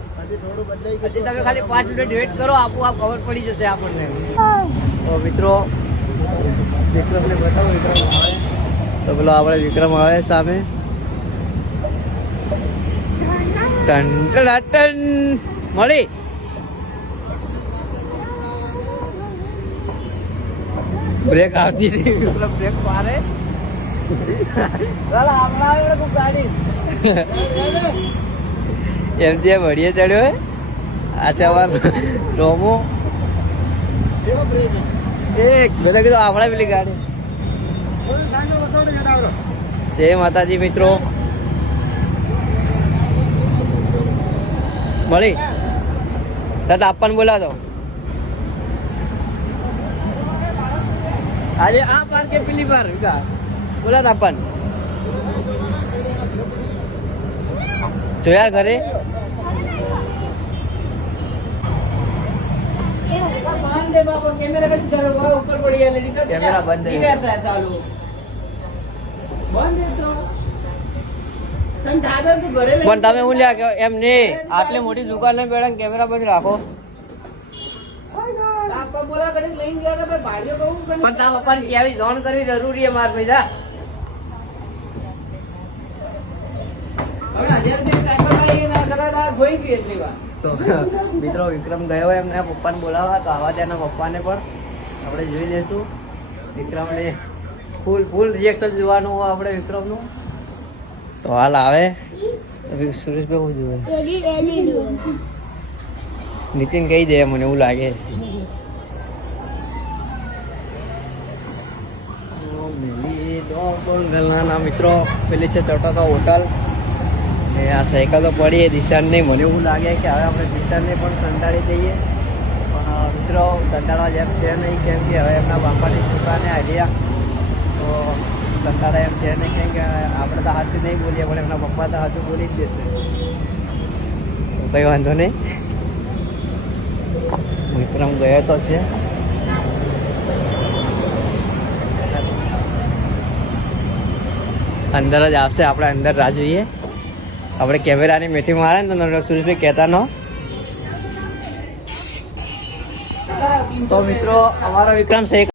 હજી તમે ખાલી પાંચ મિનિટ વેટ કરો આપોઆપ ખબર પડી જશે આપણને. તો મિત્રો વિક્રમને બતાવો વિક્રમ આવે. તો પેલો આપણે વિક્રમ આવે સામે. ટન ટન ટન મળી. બ્રેક આવતી નહીં બ્રેક મારે. ચાલ હમણાં ગાડી. એમ જે વડીએ ચડ્યો આ સવાર બ્રેક એક બધા કીધું આપણા પેલી ગાડી. જય માતાજી મિત્રો. મળી. તત આપવાનું બોલાવો. આજે આ પાર કે પેલી પાર બોલા આપણ જોયા ઘરે? કેમેરા બંધ પણ તમે હું લ્યા કે એમ નહીં. આટલી મોટી દુકાન લઈને બેડા કેમેરા બંધ રાખો. પણ તારા પપ્પાને કેવી લોન કરવી જરૂરી છે માર તો મિત્રો વિક્રમ ગયો એમને પપ્પાને બોલાવવા, તો આવા ત્યાંના પપ્પાને પણ આપણે જોઈ લેશું વિક્રમને ફૂલ ફૂલ રિએક્શન જોવાનું હોય આપણે વિક્રમનું. તો હાલ આવે. સુરેશભાઈ, હું જોવે? નીતિન કહી દે મને એવું લાગે. ગલના મિત્રો, પેલી છે ચટકા હોટલ. એ આ સાયકલ તો પડી, એ નહીં મને એવું લાગે કે હવે આપણે દિશાને પણ સંતાડી દઈએ પણ મિત્રો સંતાડવા જેમ છે નહીં, કેમ કે હવે એમના બાપાની કૃપાને આવ્યા તો સંતાડા એમ છે નહીં, કેમ કે આપણે તો હાથું નહીં બોલીએ, પણ એમના પપ્પા તો હાથું બોલી જ દેશે. કંઈ વાંધો નહીં. વિક્રમ ગયો તો છે. અંદર જ આવશે, આપણે અંદર રાહ જોઈએ. આપણે કેમેરાની મેથી મારે ને તો નરક સુરેશભાઈ કહેતા ન. તો મિત્રો, અમારો વિક્રમ સાયકલ